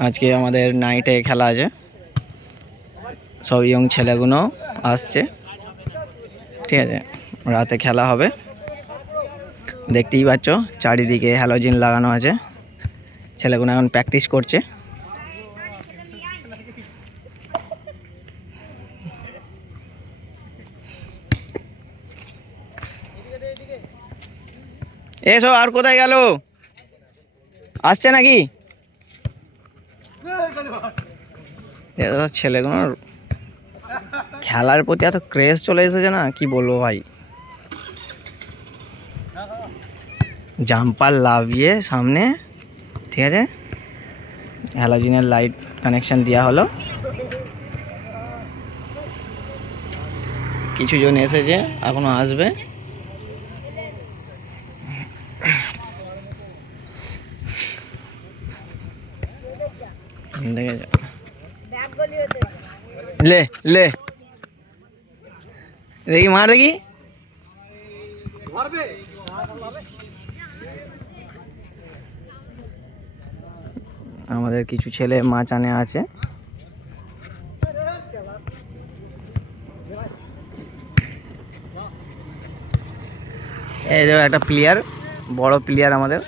আজকে আমাদের নাইটে খেলা আছে, সব ইয়ং ছেলেগুলো আসছে, ঠিক আছে। রাতে খেলা হবে, দেখতেই পাচ্ছ চারিদিকে হ্যালোজিন লাগানো আছে। ছেলেগুলো এখন প্র্যাকটিস করছে। এসো, আর কোথায় গেল? আসছে নাকি? ছেলেগুলোর খেলার প্রতি এত ক্রেজ চলে এসেছে না, কি বলবো ভাই। জাম্পার লাভিয়ে সামনে, ঠিক আছে, হ্যালোজিনের লাইট কানেকশন দেওয়া হলো। কিছু জন এসেছে, এখনো আসবে। দেখেছো, লে লে দেখি, মার দেখি। আমাদের কিছু ছেলে মাছ আনে আছে। এই যে একটা প্লেয়ার, বড় প্লেয়ার আমাদের।